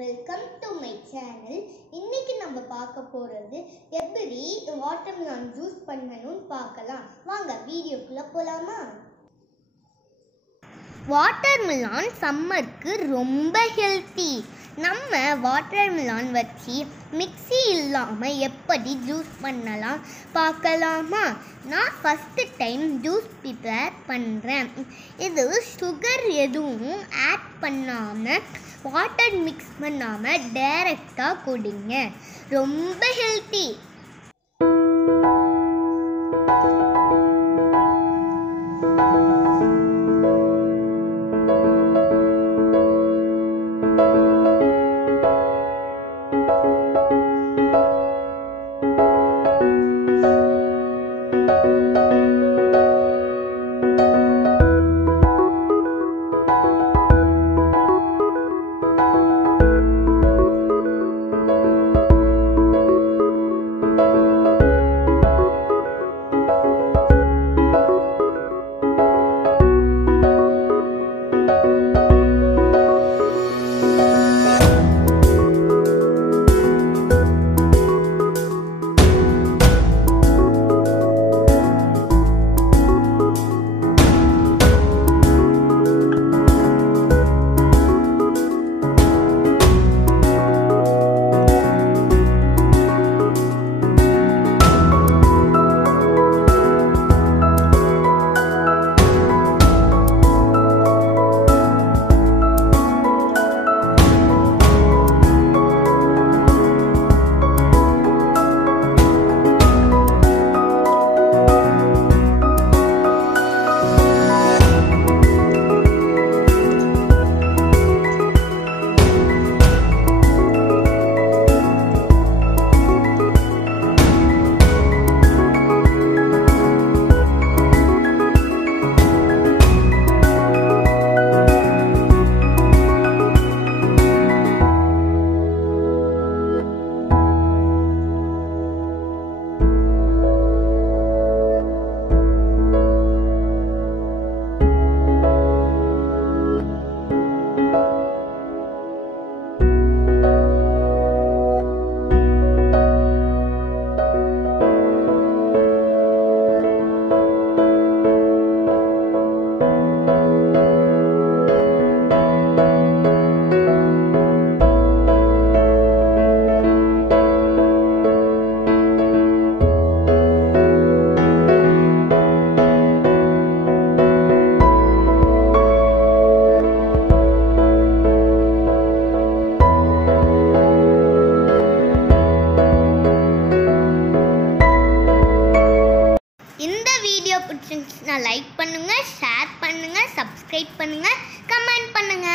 Welcome to my channel. இன்னைக்கு நம்ம பார்க்க போறது எப்படி வாட்டர்மெலன் ஜூஸ் பண்ணணும்னு பார்க்கலாம். வாங்க வீடியோக்குள்ள போலாமா? வாட்டர்மெலன் சம்மருக்கு ரொம்ப ஹெல்த்தி. நம்ம வாட்டர்மெலன் வச்சு மிக்ஸி இல்லாமல் எப்படி ஜூஸ் பண்ணலாம் பார்க்கலாமா? நான் ஃபஸ்ட்டு டைம் ஜூஸ் ப்ரிப்பேர் பண்ணுறேன். இது சுகர் எதுவும் ஆட் பண்ணாமல் வாட்டர் மிக்ஸ் பண்ணாமல் டைரெக்டாக குடிங்க. ரொம்ப ஹெல்த்தி. லைக் பண்ணுங்க, ஷேர் பண்ணுங்க, சப்ஸ்கிரைப் பண்ணுங்க, கமெண்ட் பண்ணுங்க.